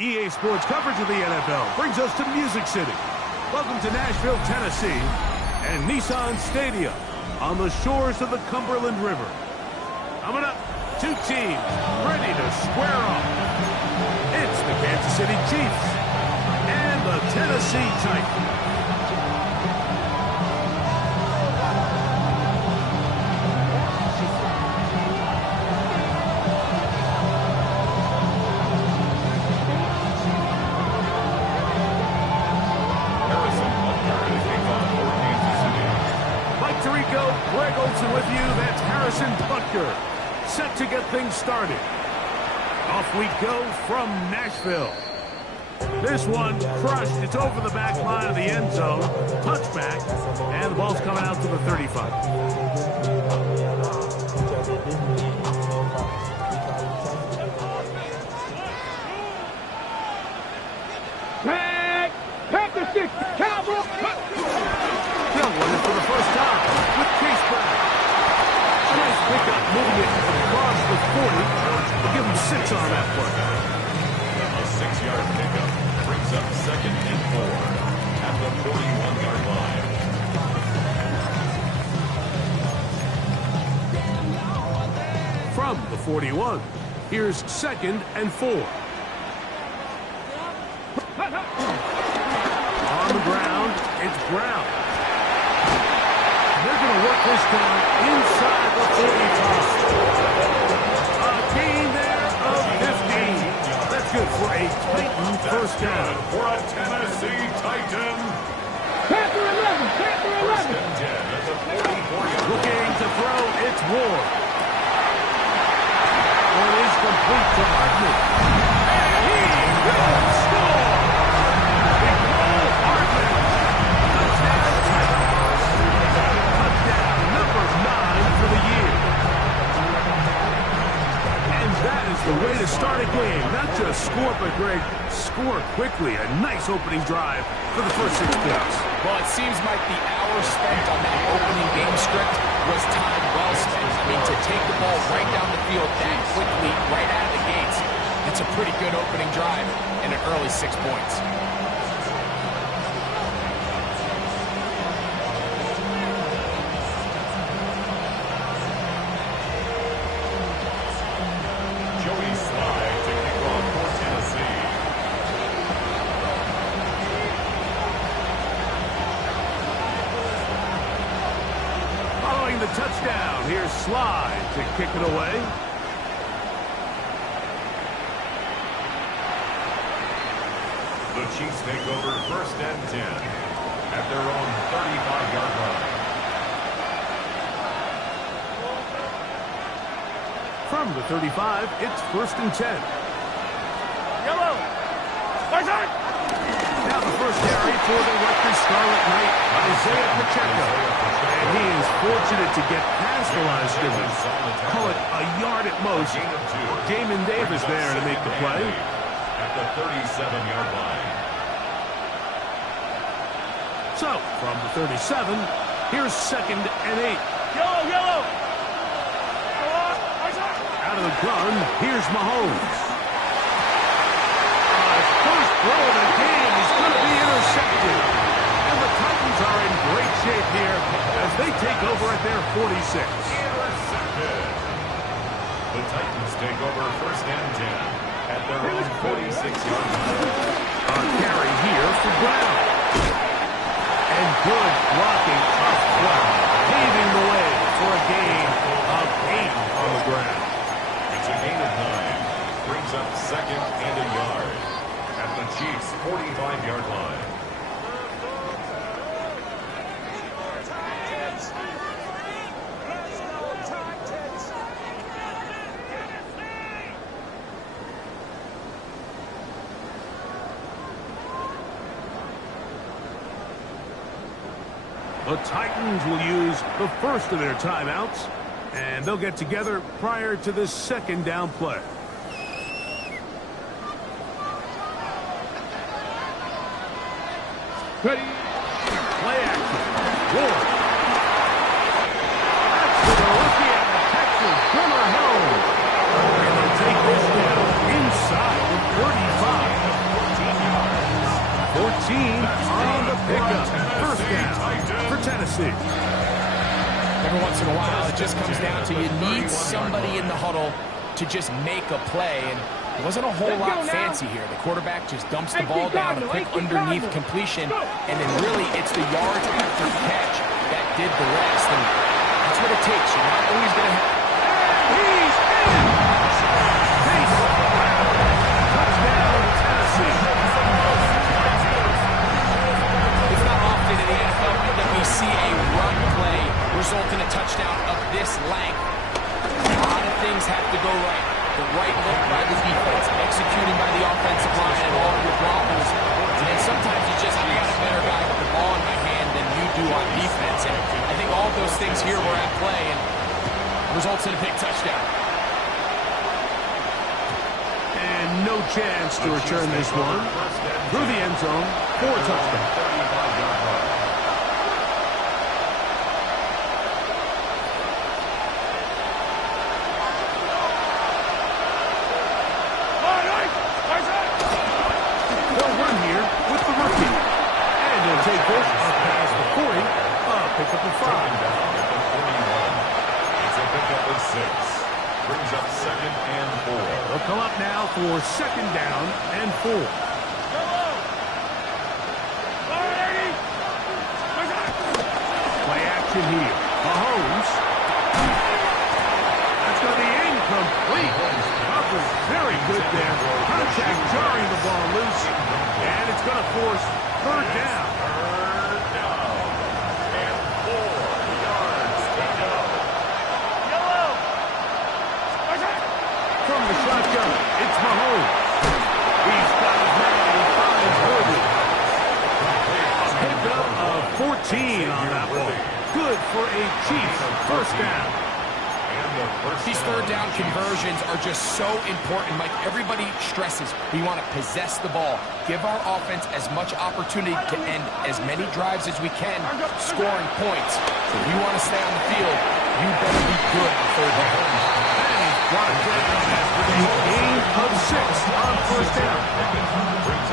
EA Sports coverage of the NFL brings us to Music City. Welcome to Nashville, Tennessee, and Nissan Stadium on the shores of the Cumberland River. Coming up, two teams ready to square off. It's the Kansas City Chiefs and the Tennessee Titans. With you, that's Harrison Butker, set to get things started. Off we go from Nashville. This one crushed. It's over the back line of the end zone. Touchback, and the ball's coming out to the 35. Pack the stick, Cowboy. They'll win it for the first time with Case Brown. Nice pickup, moving it across the 40. We'll give him 6 on that play. A 6-yard pickup brings up 2nd and 4 at the 41-yard line. From the 41, here's 2nd and 4. On the ground, it's Brown. They're going to work this time inside the 45. A gain there of 15. That's good for a Titan first down. For a Tennessee Titan. Panther 11, Panther 11. 1st and 10 at the 44-yard line. Looking to throw, it's Ward. One is complete to Hardman. And he will score. Nicole Hardman. Touchdown Titans. Touchdown number 9 for the year. And that is the way to start a game. Not just score, but Greg, score quickly. A nice opening drive for the first 6 points. Well, it seems like the hour spent on that opening game script was time well spent. I mean, to take the ball right down the field that quickly, right out of the gates, it's a pretty good opening drive and an early 6 points. The touchdown. Here's Slide to kick it away. The Chiefs take over 1st and 10 at their own 35-yard line. From the 35, it's 1st and 10. Yellow. Now the first carry for the Rutgers Scarlet Knight, Isaiah Pacheco. And he is fortunate to get past the line of scrimmage. Call it a yard at most. Jamin Davis there to make the play. At the 37-yard line. So, from the 37, here's 2nd and 8. Yellow. Out of the gun, here's Mahomes. First throw of the game is going to be intercepted. And the Titans are in great shape here as they take over at their 46. Intercepted. The Titans take over 1st and 10 at their own 46-yard line. A carry here for Brown. And good blocking up front, paving the way for a gain of 8 on the ground. It's a gain of 9. Brings up 2nd and a yard at the Chiefs' 45-yard line. The Titans will use the first of their timeouts, and they'll get together prior to this 2nd down play. Ready. Play action. Ward. That's to the rookie out of Texas, Gunnar Helm. And they'll take this down inside the 35. Tennessee. Every once in a while, it just comes down to you need somebody in the huddle to just make a play, and it wasn't a whole lot fancy here. The quarterback just dumps the ball down, a quick underneath completion, and then really it's the yards after catch that did the rest, and that's what it takes. You're not always going to have... He's in! Touchdown, Tennessee. It's not often in the NFL that we see a run play result in a touchdown of this length. A lot of things have to go right. The right look by the defense, executing by the offensive line, and all of your blockers. And sometimes you just, I got a better guy with the ball in my hand than you do on defense. And I think all of those things here were at play, and results in a big touchdown. And no chance to return this one. Through the end zone for a touchdown. Take this past the 40, pick up the 5. It's a pickup of 6. Brings up 2nd and 4. They'll come up now for 2nd down and 4. Play action here. Mahomes. That's going to be incomplete. Coverage very good there. Contact jarring the ball loose. And it's going to force 3rd down. From the shotgun, it's Mahomes. He's got his man and finds Worthy. A pickup of 14 on that one. Good for a Chiefs 1st down. These 3rd down conversions are just so important. Mike, everybody stresses we want to possess the ball. Give our offense as much opportunity to end as many drives as we can, scoring points. If you want to stay on the field, you better be good on 3rd down. Brought down after a gain of 6 on 1st down.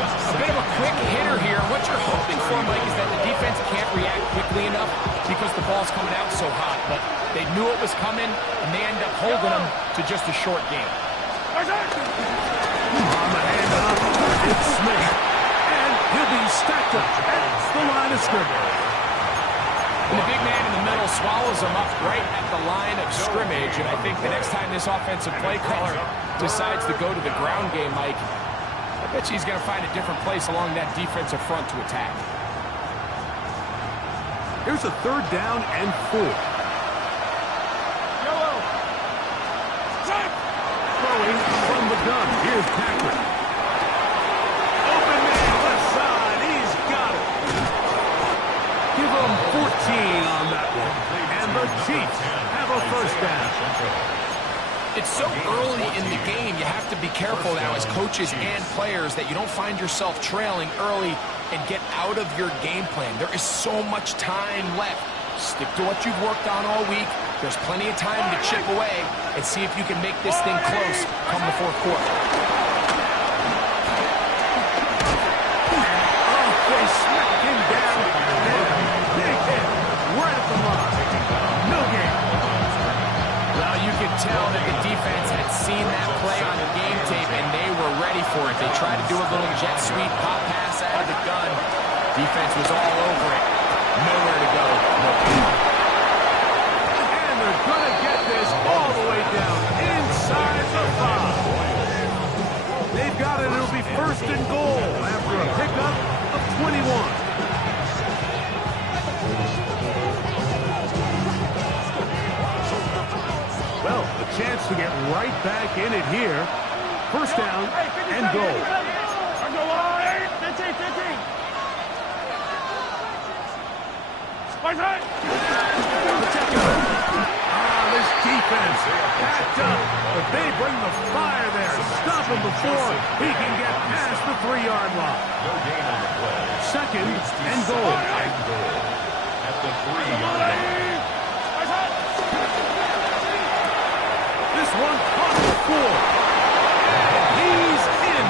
A bit of a quick hitter here. What you're hoping for, Mike, is that the defense can't react quickly enough because the ball's coming out so hot. But they knew it was coming, and they end up holding them to just a short game. On the handoff, it's Smith. And he'll be stacked up at the line of scrimmage. And the big man in the middle swallows him up right at the line of scrimmage. And I think the next time this offensive play caller decides to go to the ground game, Mike, I bet you he's going to find a different place along that defensive front to attack. Here's a 3rd down and 4. Throwing from the gun. Here's Patrick. Open man, left side. He's got it. Give them 14 on that one. And the Chiefs have a 1st down. It's so early in the game, you have to be careful now as coaches and players that you don't find yourself trailing early and get out of your game plan. There is so much time left. Stick to what you've worked on all week. There's plenty of time to chip away and see if you can make this thing close come the 4th quarter. They smack him down. Big hit right at the line. No game. Well, you could tell that the defense had seen that play on the game tape, and they were ready for it. They tried to do a little jet sweep pop pass out of the gun. Defense was all over it. Nowhere to go. No game. And they're going to get this all the way down inside the 5. They've got it. It'll be 1st and goal after a pickup of 21. Well, a chance to get right back in it here. 1st down and goal. 15. This defense backed up, but they bring the fire there. Stop him before he can get past the 3-yard line. No gain on the play. 2nd and goal. At the 3-yard line. This one caught the 4. He's in.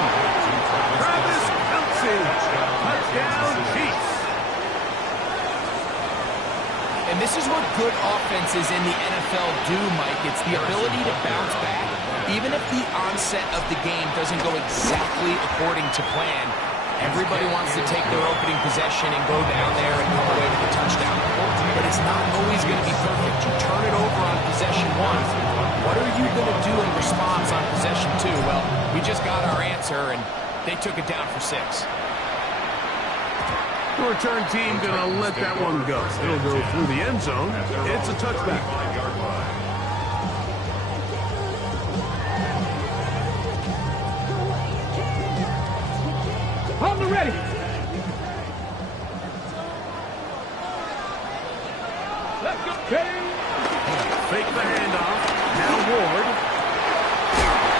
Travis Kelce. Touchdown, Chiefs. And this is what good offenses in the NFL do, Mike. It's the ability to bounce back, even if the onset of the game doesn't go exactly according to plan. Everybody wants to take their opening possession and go down there and come away with a touchdown. But it's not always going to be perfect. You turn it over on possession 1. What are you going to do in response on possession 2? Well, we just got our answer, and they took it down for 6. The return team going to let that one go. It'll go through the end zone. It's a touchback. Hold it ready. Let's go. Fake the handoff. Now Ward.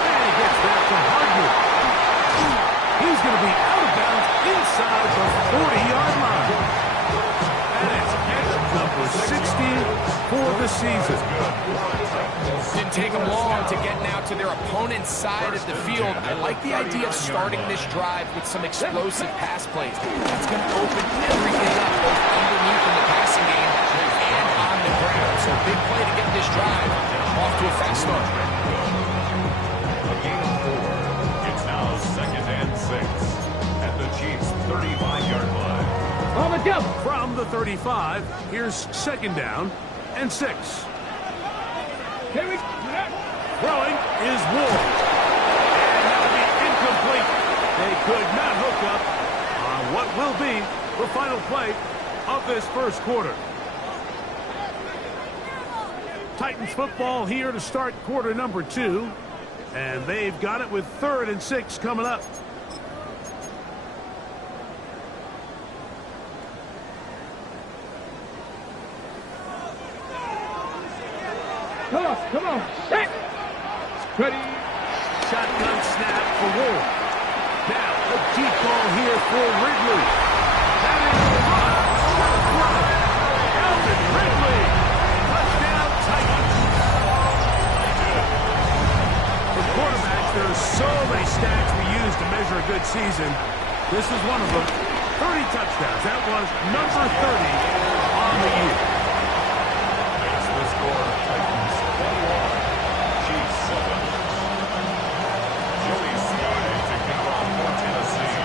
And he gets that to Hardwood. He's going to be out of bounds inside the 40-yard line. And it's catch number 60 for the season. Didn't take them long to getting out to their opponent's side of the field. I like the idea of starting this drive with some explosive pass plays. That's going to open everything up, both underneath in the passing game and on the ground. So big play to get this drive off to a fast start. A gain of 4. It's now 2nd and 6 at the Chiefs' 35-yard line. On the jump. From the 35, here's 2nd down and 6. Here we go. Throwing is Ward. And that'll be incomplete. They could not hook up on what will be the final play of this first quarter. Titans football here to start quarter number 2. And they've got it with 3rd and 6 coming up. Come on. Set. Ready. Shotgun snap for Ward. Now a deep ball here for Ridley. That is a run. Alvin Ridley. Touchdown Titans. For quarterbacks, there are so many stats we use to measure a good season. This is one of them. 30 touchdowns. That was number 30 on the year. Makes the score Titans 21, Chiefs 7. Joey Sly to kick off for Tennessee.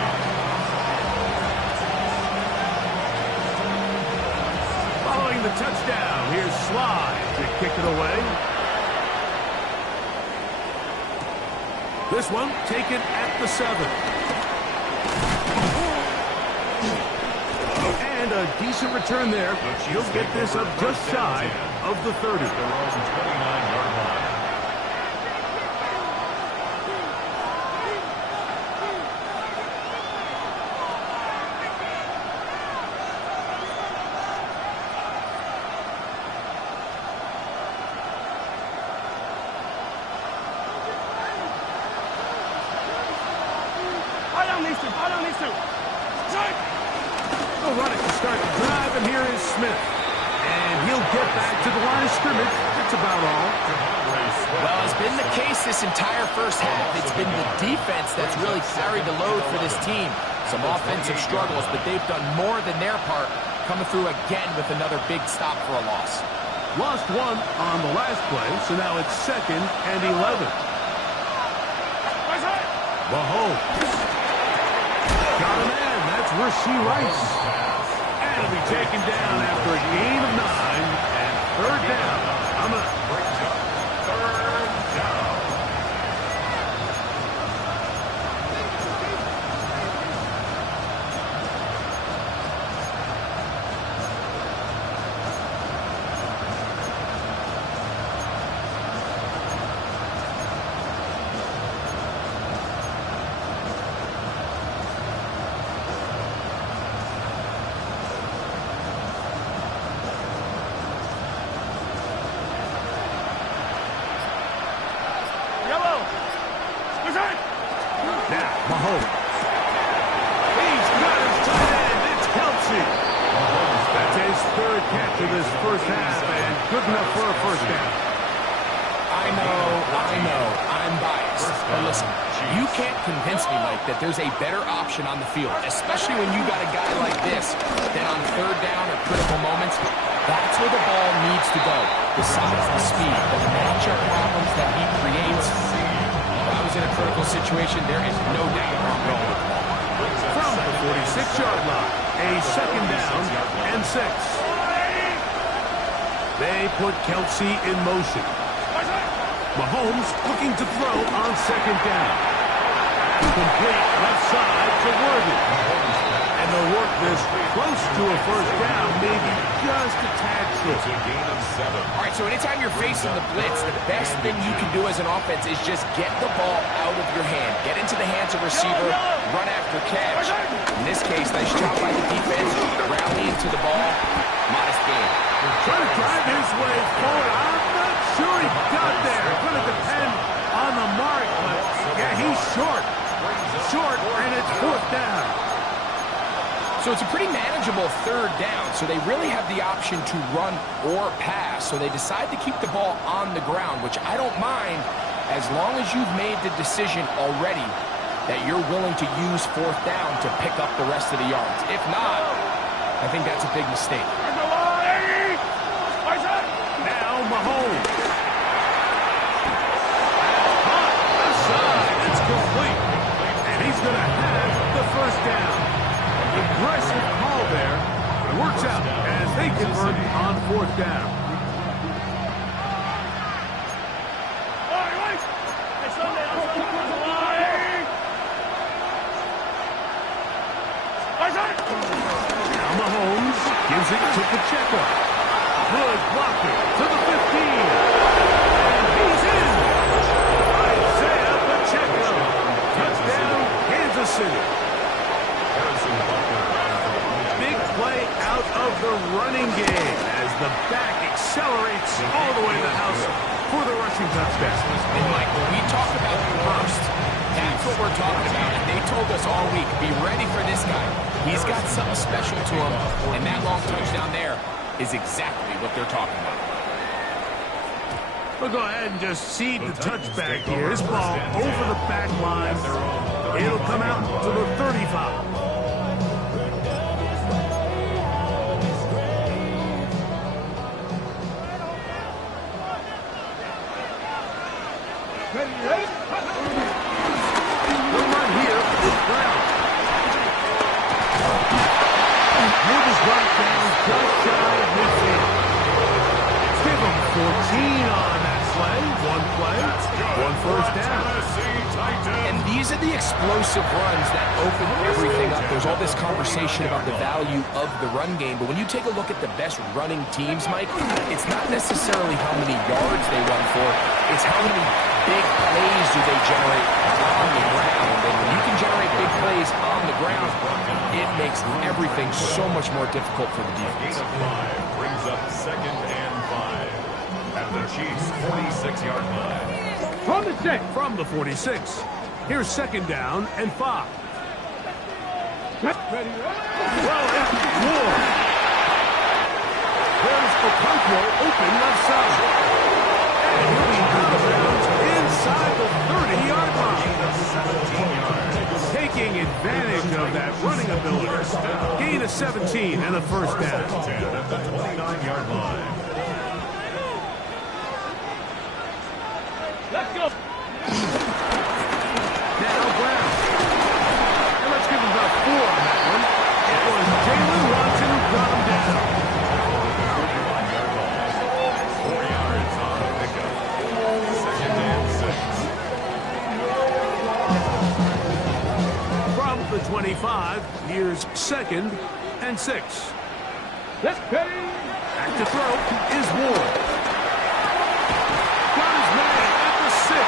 Following the touchdown, here's Sly to kick it away. This one taken at the 7. And a decent return there. He'll get this up just shy of the 30. Their own 29-yard line. I don't need to. They'll run it to start the drive, and here is Smith. And he'll get back to the line of scrimmage. That's about all. Well, it's been the case this entire first half. It's been the defense that's really carried the load for this team. Some offensive struggles, but they've done more than their part, coming through again with another big stop for a loss. Lost one on the last play, so now it's 2nd and 11. Mahomes. Got a man. That's Rashee Rice. And it'll be taken down after a gain of 9 and 3rd down. I'm going to bring up 3rd down. Now, Mahomes. He's got his tight end. It's Kelsey. Mahomes, that's his 3rd catch of this first half, and good enough for a first down. I know, I'm biased. But listen, you can't convince me, Mike, that there's a better option on the field, especially when you got a guy like this, that on 3rd down or critical moments, that's where the wants to go. Besides the speed, the matchup problems that he creates. If I was in a critical situation, there is no doubt where I'm going with the ball. From the 46-yard line, a second down and 6. They put Kelsey in motion. Mahomes looking to throw on second down. Complete left side to Worthy. And they'll work this close to a first down, maybe just a tad short. It's a gain of 7. All right, so anytime you're facing the blitz, the best thing you can do as an offense is just get the ball out of your hand. Get into the hands of receiver, run after catch. In this case, nice job by the defense, rallying to the ball. Modest gain. Trying to drive his way forward. I'm not sure he got there. Going to depend on the mark, but yeah, he's short. Short, and it's fourth down. So it's a pretty manageable third down, so they really have the option to run or pass. So they decide to keep the ball on the ground, which I don't mind as long as you've made the decision already that you're willing to use fourth down to pick up the rest of the yards. If not, I think that's a big mistake. Now Mahomes. Left side, it's complete. And he's going to have the first down. Aggressive call there. It works out as they convert on fourth down. Now Mahomes gives it to Pacheco. Good blocking to the 15. And he's in. Isaiah Pacheco. Touchdown, Kansas City. Big play out of the running game as the back accelerates all the way to the house for the rushing touchdown. And Mike, when we talk about burst, that's what we're talking about. And they told us all week, be ready for this guy. He's got something special to him, and that long touchdown there is exactly what they're talking about. We'll go ahead and just seed the touchback here. This ball over the back line. It'll come out to the 35. We'll run here with Brown. Moves right down just shy of midfield. Give him 14 on that play. One first down. And these are the explosive runs that open everything up. There's all this conversation about the value of the run game, but when you take a look at the best running teams, Mike, it's not necessarily how many yards they run for, it's how many big plays do they generate on the ground. And when you can generate big plays on the ground, it makes everything so much more difficult for the defense. Gain of 5 brings up 2nd and 5 at the Chiefs' 46-yard line. From the 46. Here's second down and 5. Well, it's Ward. There's Okonkwo open left side. And he'll be out of bounds inside the 30-yard line. Taking advantage of that running ability. Gain of 17 and a first down. At the 29-yard line. Let's go. Now Brown. And let's give him about 4 on that one. It was Jalen Watson who got him down. 4 yards on the pickup. 2nd and 6. From the 25, here's 2nd and 6. Let's pay. Back to throw is Ward. Got his man at the 6.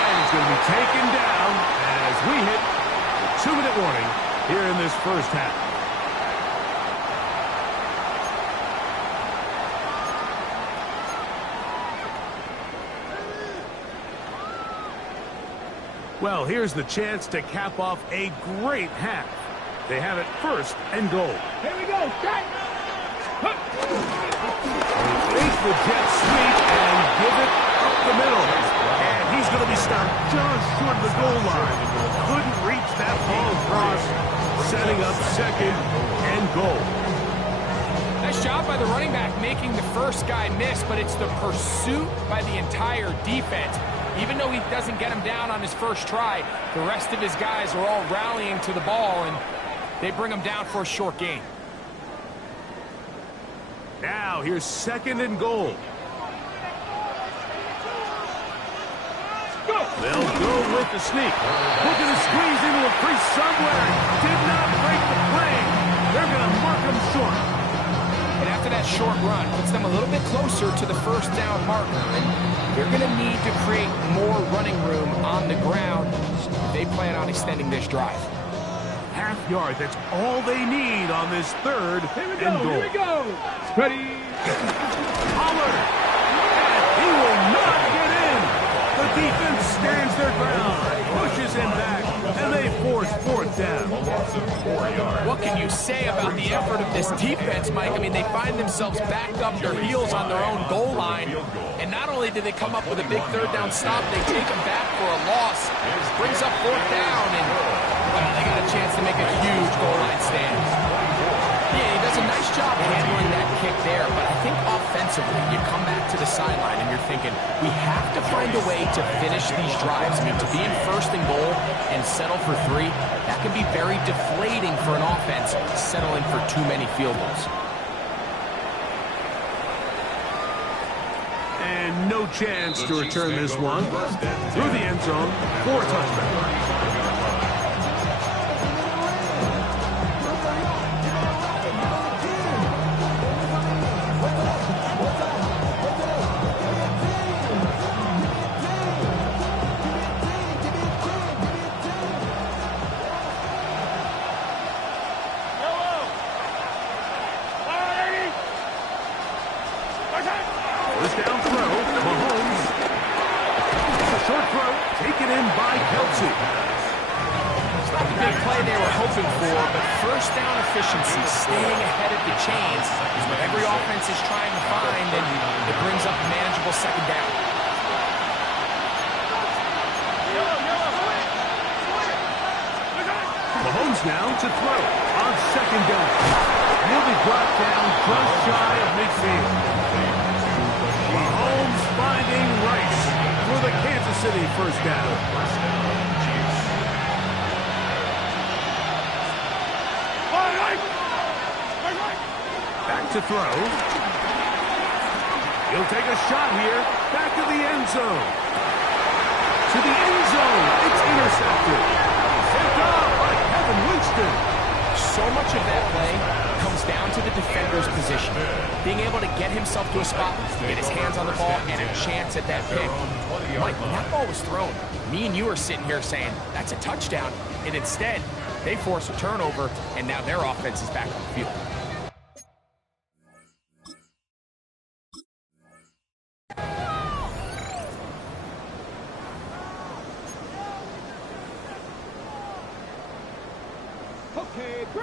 And he's going to be taken down as we hit the 2-minute warning here in this first half. Well, here's the chance to cap off a great half. They have it 1st and goal. Here we go. Strike. Make the jet sweep and give it up the middle. And he's going to be stopped just short of the goal line. Couldn't reach that ball across, setting up 2nd and goal. Nice job by the running back making the first guy miss, but it's the pursuit by the entire defense. Even though he doesn't get him down on his first try, the rest of his guys are all rallying to the ball, and they bring him down for a short gain. Now, here's 2nd and goal. They'll go with the sneak. Looking to squeeze into a crease somewhere. Did not break the plane. They're going to mark him short. And after that short run, puts them a little bit closer to the first down marker. And they're going to need to create more running room on the ground if they plan on extending this drive. Half yard, that's all they need on this 3rd and goal. Here we go. Ready. Pollard. And he will not get in. The defense stands their ground, pushes him back, and they force 4th down. What can you say about the effort of this defense, Mike? I mean, they find themselves backed up their heels on their own goal line, and not only do they come up with a big 3rd down stop, they take them back for a loss. Brings up 4th down, and well, they got a chance to make a huge goal line stand. Yeah, he does a nice job handling that kick there, but I think offensively, you come back to the sideline and you're thinking, we have to find a way to finish these drives. I mean, to be in 1st and goal and settle for 3, that can be very deflating for an offense settling for too many field goals. And no chance to return this one. Through the end zone for a touchdown. First down throw, Mahomes. A short throw, taken in by Kelsey. It's not the big play they were hoping for, but first down efficiency, staying ahead of the chains, is what every offense is trying to find, and it brings up a manageable 2nd down. Mahomes now to throw on 2nd down. He'll be brought down just shy of midfield. Mahomes finding Rice for the Kansas City 1st down. Back to throw. He'll take a shot here. Back to the end zone. To the end zone. It's intercepted. Picked off by Kevin Winston. So much of that play comes down to the defender's position. Being able to get himself to a spot, get his hands on the ball, and a chance at that pick. Mike, when that ball was thrown, me and you are sitting here saying, that's a touchdown. And instead, they force a turnover, and now their offense is back on the field.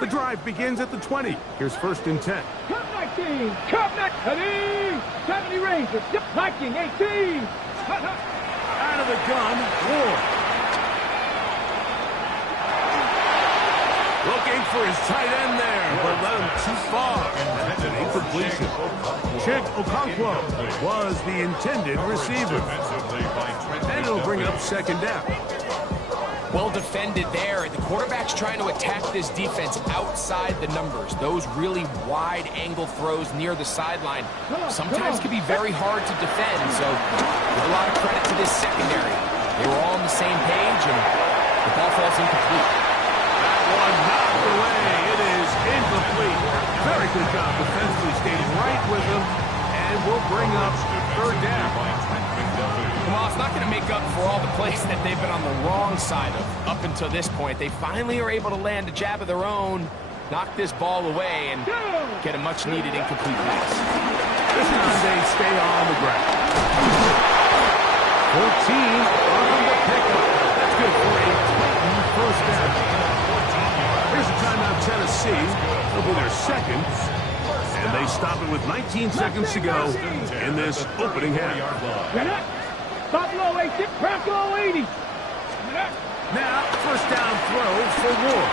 The drive begins at the 20. Here's 1st and 10. Cup 19. Cup 19. 70 Rangers. Yep. 19, 18. Out of the gun, Ward. Looking for his tight end there, but let him too far. That's an incompletion. Chig Okonkwo was the intended receiver. And it'll bring up 2nd down. Well defended there. The quarterback's trying to attack this defense outside the numbers. Those really wide angle throws near the sideline sometimes can be very hard to defend. So give a lot of credit to this secondary. They were all on the same page, and the ball falls incomplete. That one knocked away. It is incomplete. Very good job defensively, staying right with him, and will bring up 3rd down. Well, it's not going to make up for all the plays that they've been on the wrong side of up until this point. They finally are able to land a jab of their own, knock this ball away, and get a much-needed incomplete pass. This time they stay on the ground. 14 on the pickup. That's good for a Titan 1st down. Here's a timeout, Tennessee. It'll be their 2nd. And they stop it with 19 seconds to go in this opening half. Stop low 80. Crack low 80. Now, 1st down throw for Ward.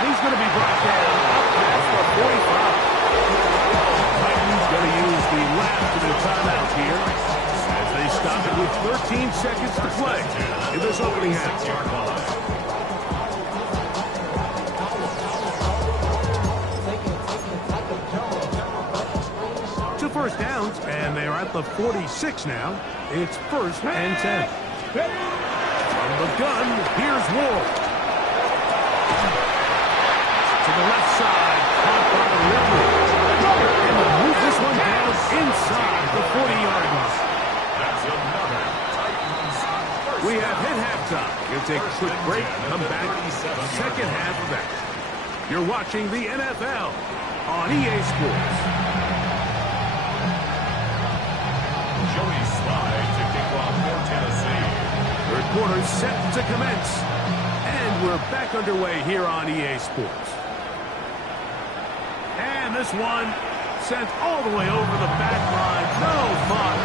And he's going to be brought down up past the 45. Titans going to use the last of their timeouts here as they stop it with 13 seconds to play in this opening half. First downs, and they're at the 46 now. It's 1st and 10. From the gun, here's Ward. To the left side, caught by the River. And they'll move this one down inside the 40-yard line. That's another Titans first. We have hit halftime. We'll take a quick break, come back, second half of that. You're watching the NFL on EA Sports. Joey Slide to kick off for Tennessee. Third quarter set to commence. And we're back underway here on EA Sports. And this one sent all the way over the back line. No thought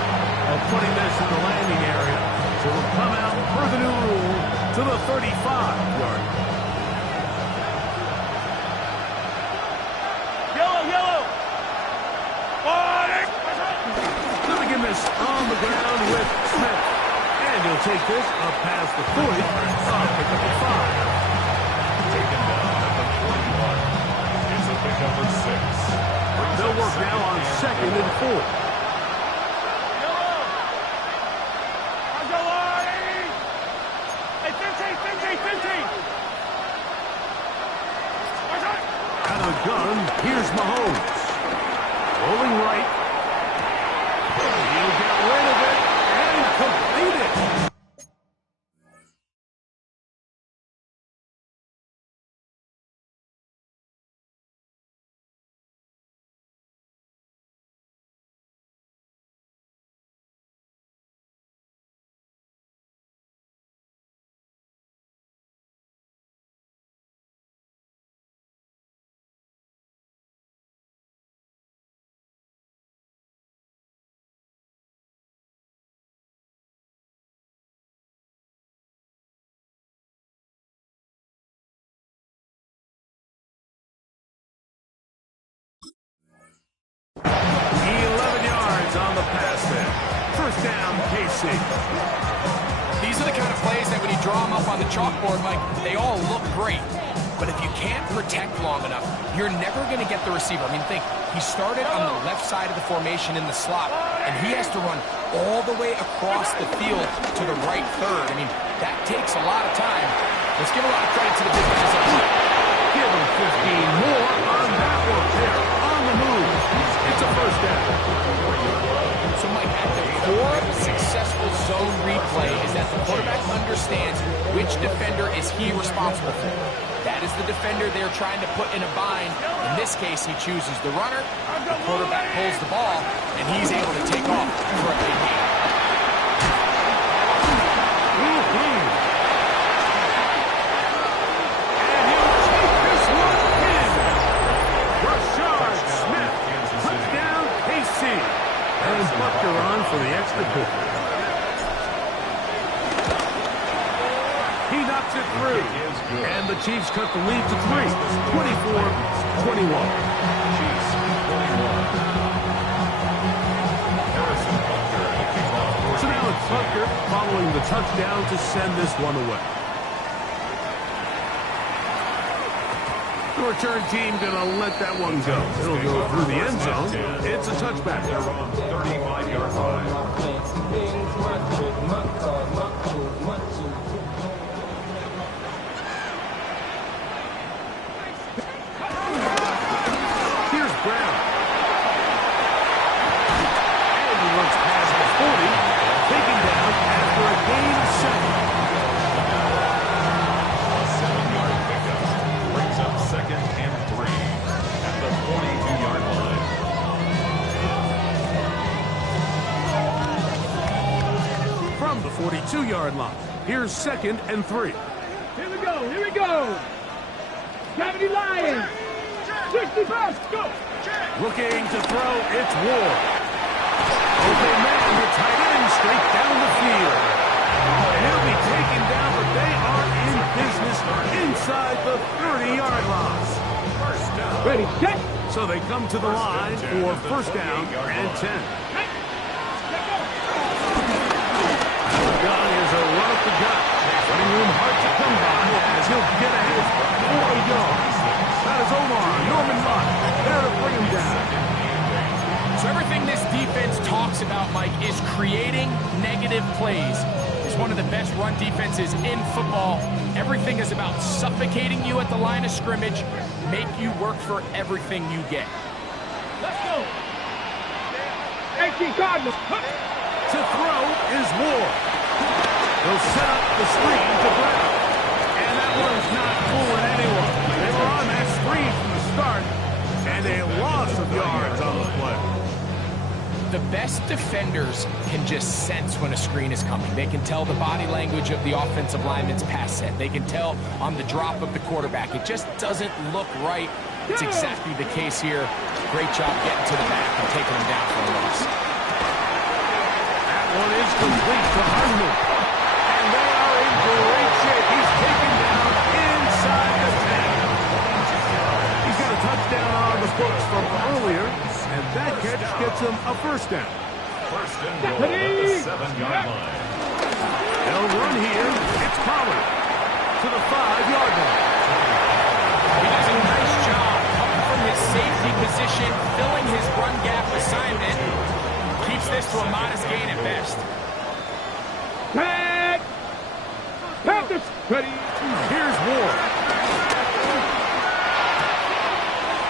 of putting this in the landing area. So it'll come out per the new rule to the 35-yard line. Yellow! This on the ground with Smith. And he'll take this up past the 40. Pick up at 5. Taken down at the 41. It's a pick up of 6. They'll work now on 2nd and 4. Out of the gun, here's Mahomes. Rolling right. He'll get rid of it and complete it. These are the kind of plays that when you draw them up on the chalkboard, Mike, they all look great. But if you can't protect long enough, you're never going to get the receiver. I mean, think, he started on the left side of the formation in the slot, and he has to run all the way across the field to the right third. I mean, that takes a lot of time. Let's give a lot of credit to the defense. Give him 15 more on that one there. On the move. It's a first down. So, Mike, at the core of a successful zone replay is that the quarterback understands which defender is he responsible for. That is the defender they're trying to put in a bind. In this case, he chooses the runner. The quarterback pulls the ball, and he's able to take off for a big gain. And he'll take this one in. Rashard Smith. Touchdown, KC. And Bucker on for the extra point. He knocks it through. And the Chiefs cut the lead to 3. 24-21. Chiefs 21. Harrison Butker to kick off. So now it's Butker following the touchdown to send this one away. The return team gonna let that one go. It'll go through the end zone. It's a touchback. They're on 35-yard line. Here's Brown. And he runs past the 40, taken down after a gain of 7. A 7-yard pickup brings up 2nd and 3 at the 42-yard line. From the 42-yard line, here's 2nd and 3. Here we go. Gravity Lions. 60 pass, go. Looking to throw, it's Ward. Open man to tight end, straight down the field. And he'll be taken down, but they are in business inside the 30-yard line. First down. Ready, set. So they come to the line for first down and 10. Gun is a run up the gut. Running room hard to come by as he'll get ahead for a yard. That is Omar Norman Mott there to bring him down. So everything this defense talks about, Mike, is creating negative plays. It's one of the best run defenses in football. Everything is about suffocating you at the line of scrimmage, make you work for everything you get. Let's go. 18 Cardinals. To throw is Ward. He'll set up the screen to Brown. And that one's not fooling anyone. They were on that screen from the start, and a loss of yards on the play. The best defenders can just sense when a screen is coming. They can tell the body language of the offensive lineman's pass set. They can tell on the drop of the quarterback. It just doesn't look right. It's exactly the case here. Great job getting to the back and taking him down for a loss. That one is complete to Hardman. And they are in great shape. He's taken down inside the 10. He's got a touchdown on the books from earlier, and that catch gets him a first down. First and goal at the 7-yard line. They'll run here. It's Pollard to the 5-yard line. He does a nice job coming from his safety position, filling his run gap assignment. Keeps this to a modest gain at best. Tag. Panthers. Ready. Here's Ward.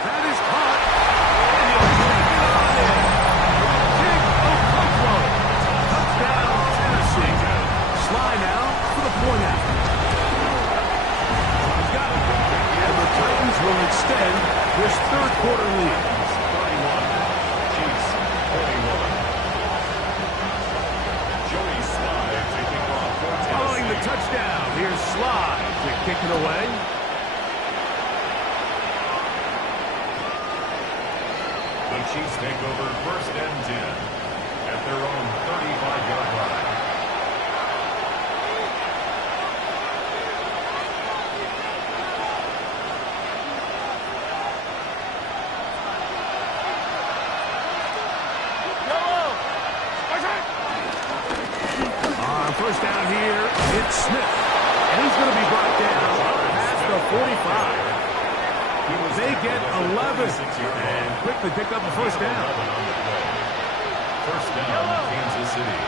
That is caught. And he'll take it on in. Big Okonkwo. Touchdown, Tennessee. Sly now for the point out. He's got it. And the Titans will extend this third quarter lead. 31. Chiefs 41. Joey Sly taking off for Following the Tennessee. touchdown, here's Sly to kick it away. The Chiefs take over first and 10 at their own 35-yard line. On first down here, it's Smith. And he's going to be brought down past the 45. They get 11 and quickly pick up a first down. First down, Kansas City.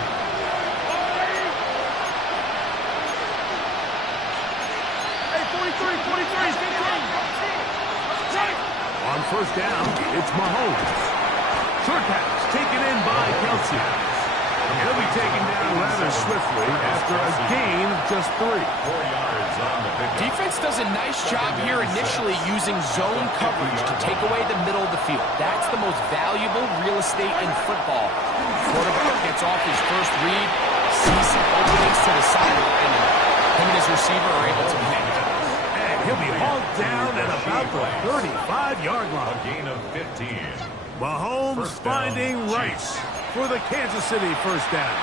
Hey, 43, 15. On first down, it's Mahomes. Short pass taken in by Kelsey. He'll be taken down rather swiftly after a gain of just 3. 4 yards on the pickup. Defense does a nice job here initially using zone coverage to take away the middle of the field. That's the most valuable real estate in football. Quarterback gets off his first read, sees some openings to the sideline, and him and his receiver are able to connect. And he'll be hauled down at about the 35-yard A line. gain of 15. Mahomes First down, finding Rice for the Kansas City first down.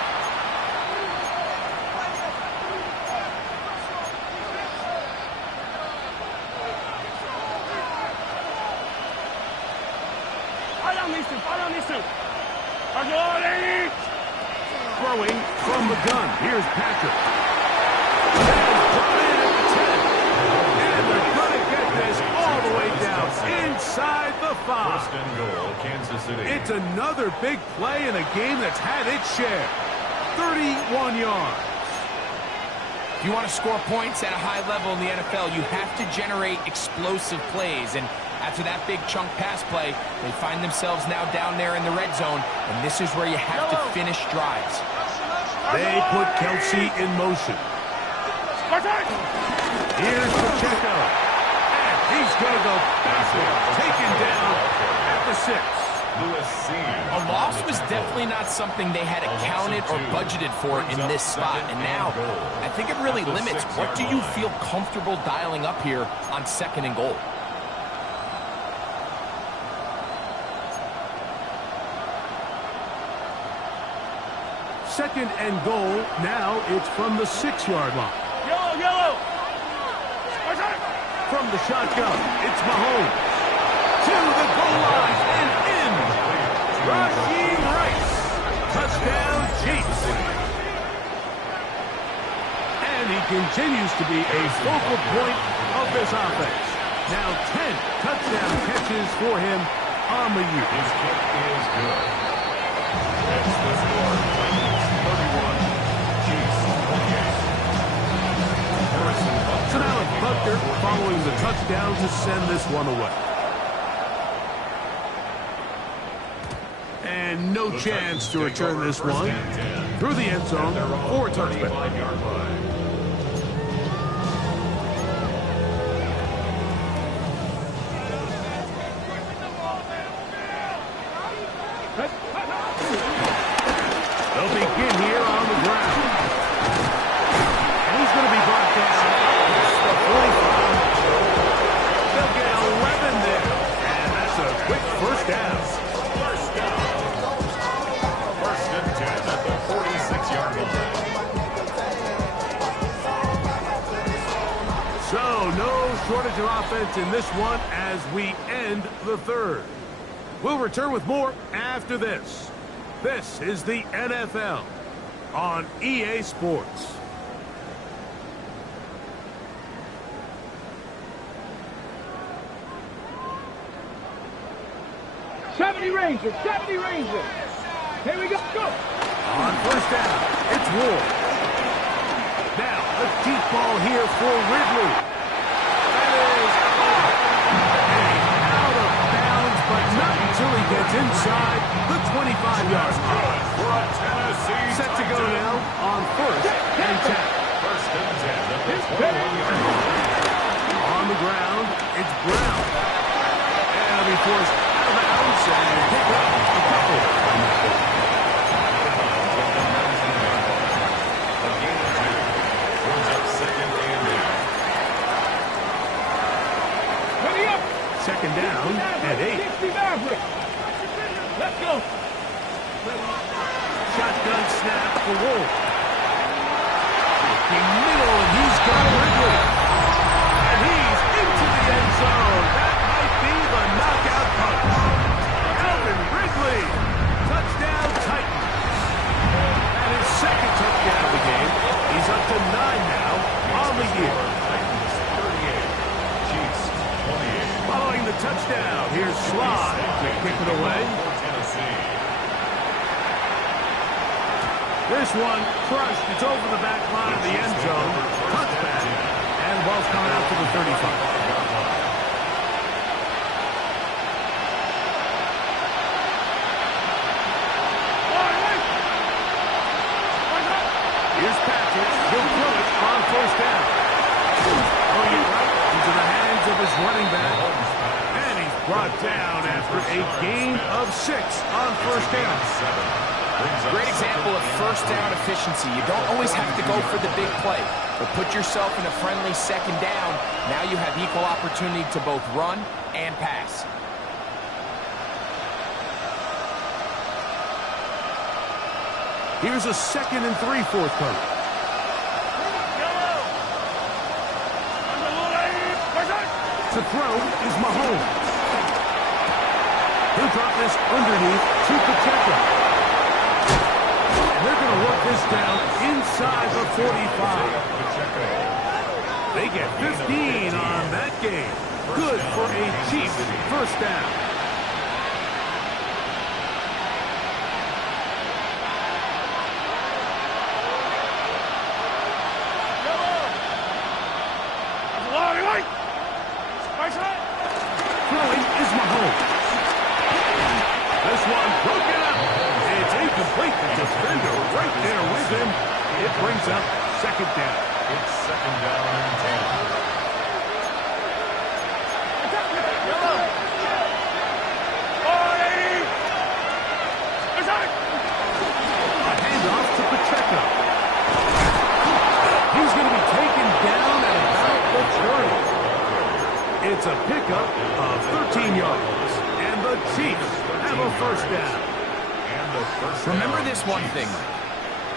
Throwing from the gun. Here's Patrick. That is brought in at the 10. And they're going to get this all the way down inside the 5. First and goal, Kansas City. It's another big play in a game that's had its share. 31 yards. If you want to score points at a high level in the NFL, you have to generate explosive plays. And after that big chunk pass play, they find themselves now down there in the red zone. And this is where you have to finish drives. They put Kelsey in motion. Here's Pacheco. And he's going to go backward. Taken down at the 6. A loss was definitely not something they had accounted or budgeted for in this spot. And now, I think it really limits what do you feel comfortable dialing up here on second and goal. Second and goal. Now it's from the 6-yard line. Yellow, yellow. From the shotgun, it's Mahomes. To the goal line and in. Rashid Rice. Touchdown, Chiefs. And he continues to be a focal point of this offense. Now 10 touchdown catches for him on the year. His kick is good. That's the score. Titans 31, Chiefs 28. So now it's Butker following the touchdown to send this one away. And no chance to return this one through the end zone for a touchdown. They'll begin here on the ground. And he's going to be brought down. It's the 45. They'll get 11 there. And that's a quick first down. First and 10 at the 46-yard line. So no shortage of offense in this one as we end the third. We'll return with more after this. This is the NFL on EA Sports. '70 Rangers, 70 Rangers. Here we go. Go. On first down, it's Ward. Now, a deep ball here for Ridley. That is out of bounds, but not until he gets inside the 25-yard line. For a Tennessee Set to go now on first and 10. First and 10 at the 21-yard line. On the ground, it's Brown. And he'll be forced out of bounds and pick up a couple. Second down at 8. Let's go. Shotgun snap for Wolf. Looking middle, and he's got Ridley. And he's into the end zone. That might be the knockout punch. Calvin Ridley. Touchdown, Titans. And his second touchdown of the game. He's up to 9 now on the year. Titans 38, Chiefs 28. Following the touchdown, here's Sly to kick it away. Tennessee. This one crushed. It's over the back line of the end zone. Touchback. And the ball's coming out to the 35. Here's Patrick. He'll throw it on first down. Oh, yeah, right. Into the hands of his running back. And he's brought down after a gain of 6 on first down. Great example of first down efficiency. You don't always have to go for the big play, but put yourself in a friendly second down. Now you have equal opportunity to both run and pass. Here's a 2nd and 3 forthcoming. To throw is Mahomes. He'll drop this underneath to Pacheco. And they're going to work this down inside the 45. They get 15 on that game. Good for a Chiefs first down. Throwing is Mahomes. This one broken up. It's incomplete. The defender right there with him. It brings up second down. It's second down and 10. A handoff to Pacheco. He's going to be taken down at about the 30. It's a pickup of 13 yards. And the Chiefs have a first down. Remember this one thing.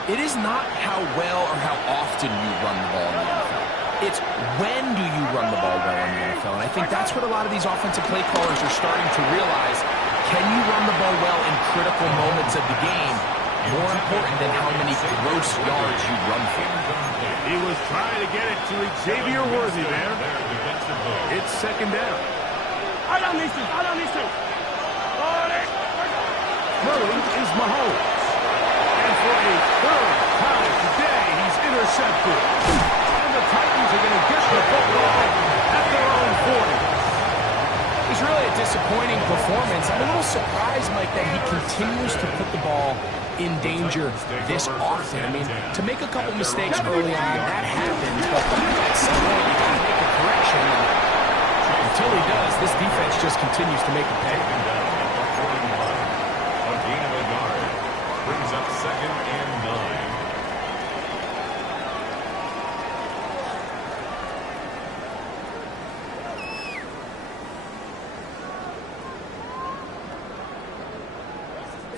It is not how well or how often you run the ball in the NFL. It's when do you run the ball well in the NFL. And I think that's what a lot of these offensive play callers are starting to realize. Can you run the ball well in critical moments of the game? More important than how many gross yards you run for. He was trying to get it to Xavier Worthy there. It's second down. Throwing is Mahomes. And for a third time today, he's intercepted. And the Titans are going to get the football at their own 40. It's really a disappointing performance. I'm a little surprised, Mike, that he continues to put the ball in danger this often. I mean, to make a couple mistakes early on, that happens, but at some point you got to make a correction. And until he does, this defense just continues to make a pay. A gain of a yard brings up 2nd and 9.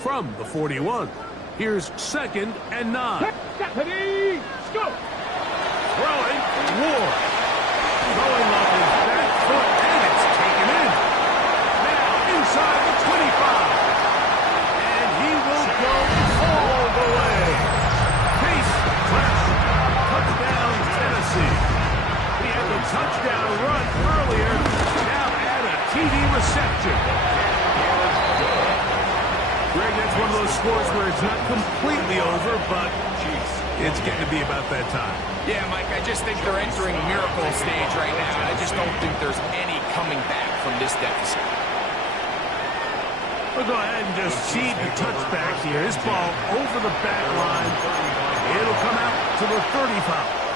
From the 41, here's 2nd and 9. Stephanie, go! Throwing, Ward. Throwing off his back foot, and it's taken in. Now inside the 25. And he will go all the way. Pace, crash, touchdown, Tennessee. He had the touchdown run earlier. Now add a TD reception. Greg, that's one of those scores where it's not completely over, but it's getting to be about that time. Yeah, Mike, I just think they're entering miracle stage right now, and I just don't think there's any coming back from this deficit. We'll go ahead and just seed the touchback here. This ball over the back line. It'll come out to the 35.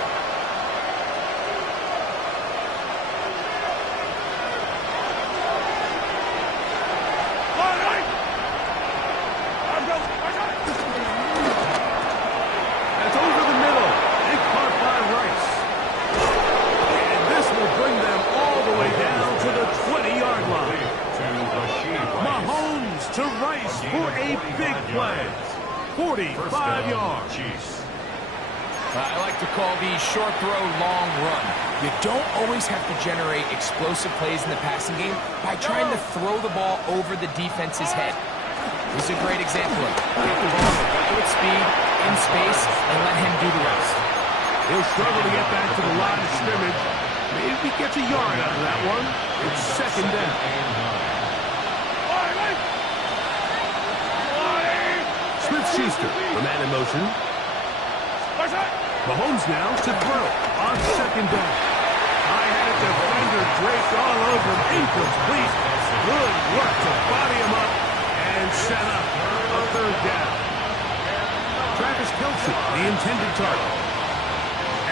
To Rice for a big play. 45 yards. I like to call these short throw, long run. You don't always have to generate explosive plays in the passing game by trying to throw the ball over the defense's head. This is a great example of it. Get the ball to a guy with speed, in space, and let him do the rest. He'll struggle to get back to the line of scrimmage. Maybe he gets a yard out of that one. It's 2nd down. Smith-Schuster, the man in motion. Mahomes now to throw on 2nd down. High-headed defender draped all over him. Incomplete. Good work to body him up and set up a 3rd down. Travis Kelce, the intended target.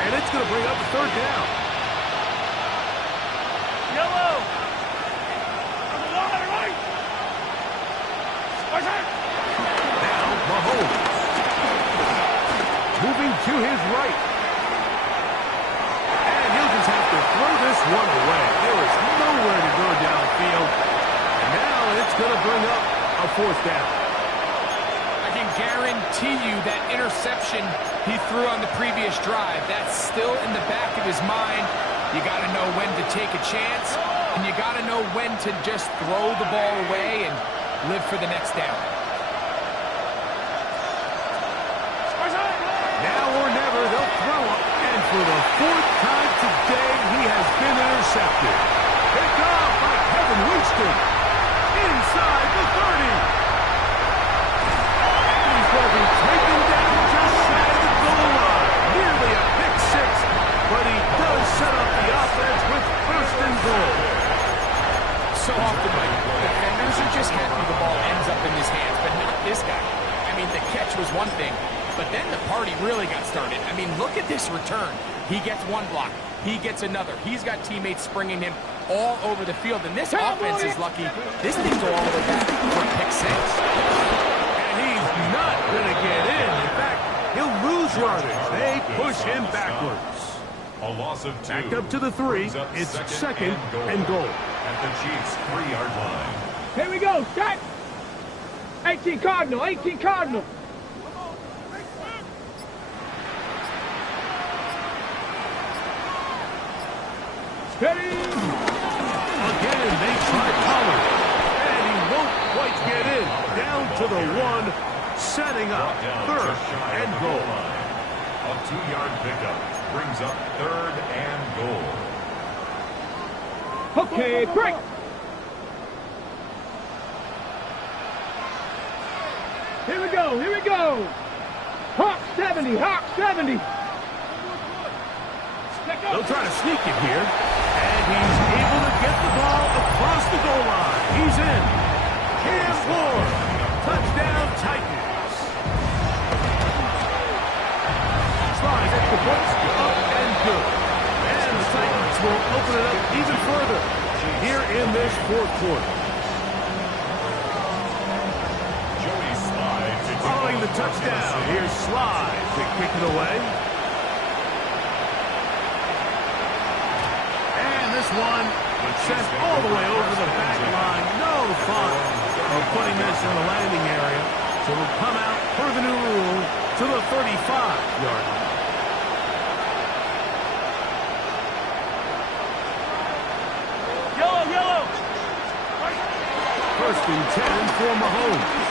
And it's going to bring up a 3rd down. Yellow! Mahomes. Moving to his right. And he'll just have to throw this one away. There is nowhere to go downfield. And now it's going to bring up a 4th down. I can guarantee you that interception he threw on the previous drive, that's still in the back of his mind. You got to know when to take a chance, and you got to know when to just throw the ball away and live for the next down. And for the 4th time today, he has been intercepted. Picked off by Kevin Winston. Inside the 30. And he's going to be taken down just shy of the goal line. Nearly a pick 6, but he does set up the offense with 1st and goal. So often, Mike, defenders are just happy the ball ends up in his hands, but not this guy. I mean, the catch was one thing, but then the party really got started. I mean, look at this return. He gets one block. He gets another. He's got teammates springing him all over the field, and this offense is lucky. This didn't go all the way back for pick 6. And he's not going to get in. In fact, he'll lose yardage. They push him backwards. A loss of 2. Back up to the 3. It's 2nd and goal. At the Chiefs' 3-yard line. Here we go, set! 18 Cardinal, 18 Cardinal. Ready? Again, they try Pollard. And he won't quite get in. Down to the 1, setting up third and goal. A 2-yard pickup brings up third and goal. Okay, break. Here we go, here we go. Hawk 70, Hawk 70. They'll try to sneak it here. And he's able to get the ball across the goal line. He's in. Cam Ward. Touchdown, Titans. Slides at the books, up and good. And the Titans will open it up even further here in this fourth quarter. Following the touchdown, here's Slide to kick it away. And this one sent all the way over the back line. No fun of putting this in the landing area. So it'll come out per the new rule to the 35-yard line. Yellow. First and 10 for Mahomes.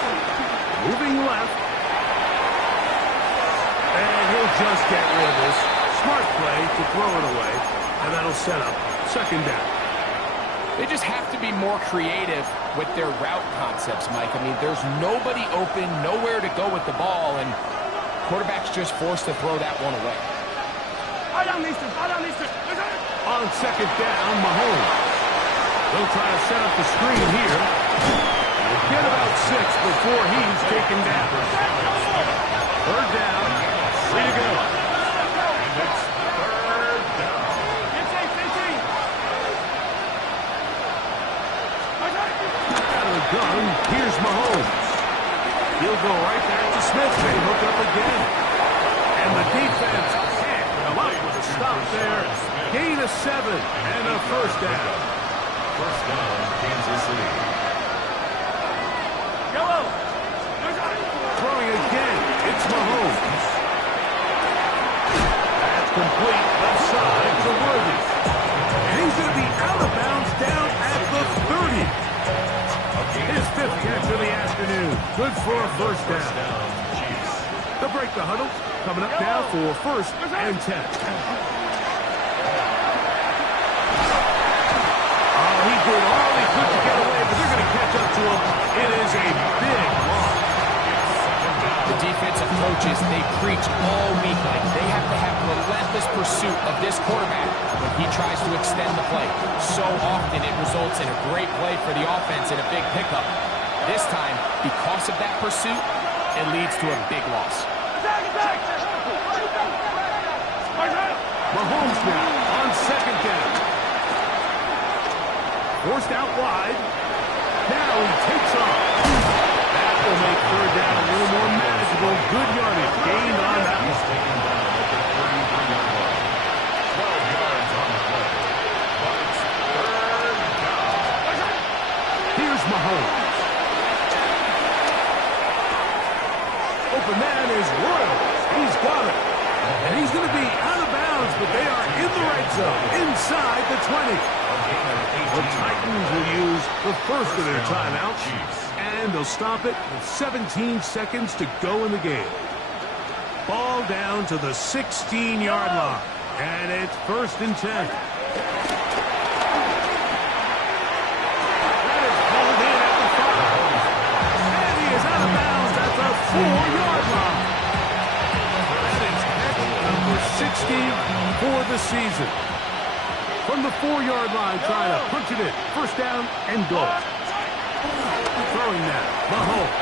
Moving left. And he'll just get rid of this. Smart play to throw it away. And that'll set up second down. They just have to be more creative with their route concepts, Mike. I mean, there's nobody open, nowhere to go with the ball, and quarterback's just forced to throw that one away. On second down, Mahomes. They'll try to set up the screen here. We'll get about 6 before he's taken down. Third down. Way to go. And it's third down. Out of the gun, here's Mahomes. He'll go right back to Smith. They hook up again. And the defense can't come up with a stop there. Gain of 7 and a first down. First down, Kansas City. Throwing again, it's Mahomes. That's complete left side to Worthy. And he's going to be out of bounds down at the 30. His 5th catch of the afternoon. Good for a first down. They'll break the huddle. Coming up now for first and 10. He did all he could to get away, but they're going to catch up to him. It is a big loss. The defensive coaches, they preach all week like they have to have relentless pursuit of this quarterback when he tries to extend the play. So often it results in a great play for the offense and a big pickup. This time, because of that pursuit, it leads to a big loss. Mahomes now on second down. Forced out wide. Now he takes off. That will make third down a little more manageable. Good yardage gained on that one. He's taken down at the 33-yard line. 12 yards on the play. But it's third down. Here's Mahomes. Open man is Royals. He's got it. And he's going to be out of bounds, but they are in the red zone, inside the 20. The Titans will use the first of their timeouts, and they'll stop it with 17 seconds to go in the game. Ball down to the 16-yard line, and it's first and 10. That is pulled in at the 5. And he is out of bounds at the 4-yard line. That is catch number 60 for the season. From the 4-yard line, trying to punch it in. First down and goal. Throwing now, Mahomes.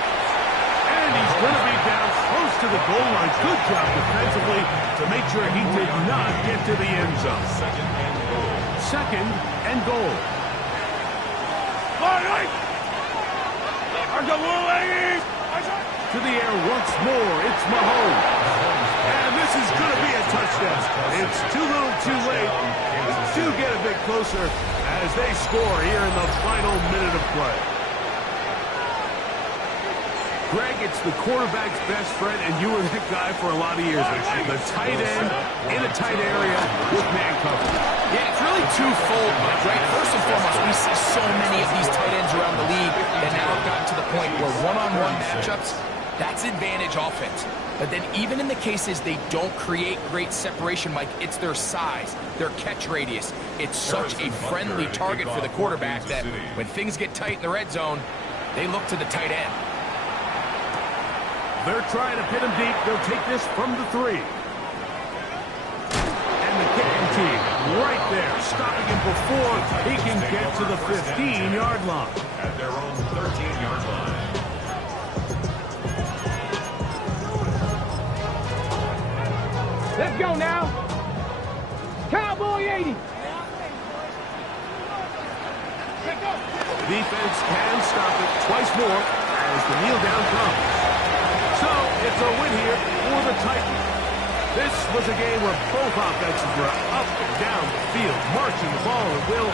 And he's going to be down close to the goal line. Good job defensively to make sure he did not get to the end zone. Second and goal. To the air once more, it's Mahomes. And this is going to be a touchdown. It's too little too late. Do get a bit closer as they score here in the final minute of play. Greg, it's the quarterback's best friend, and you were that guy for a lot of years. The tight end in a tight area with man coverage. Yeah, it's really twofold, Mike, right? First and foremost, we see so many of these tight ends around the league that now have gotten to the point where one-on-one matchups, that's advantage offense. But then even in the cases they don't create great separation, Mike, it's their size, their catch radius. It's such a friendly target for the quarterback that when things get tight in the red zone, they look to the tight end. They're trying to pin him deep. They'll take this from the 3. And the kicking team right there, stopping him before he can get to the 15-yard line. At their own 13-yard line. Let's go now. Cowboy 80. Defense can stop it twice more as the kneel down comes. So it's a win here for the Titans. This was a game where both offenses were up and down the field, marching the ball at will.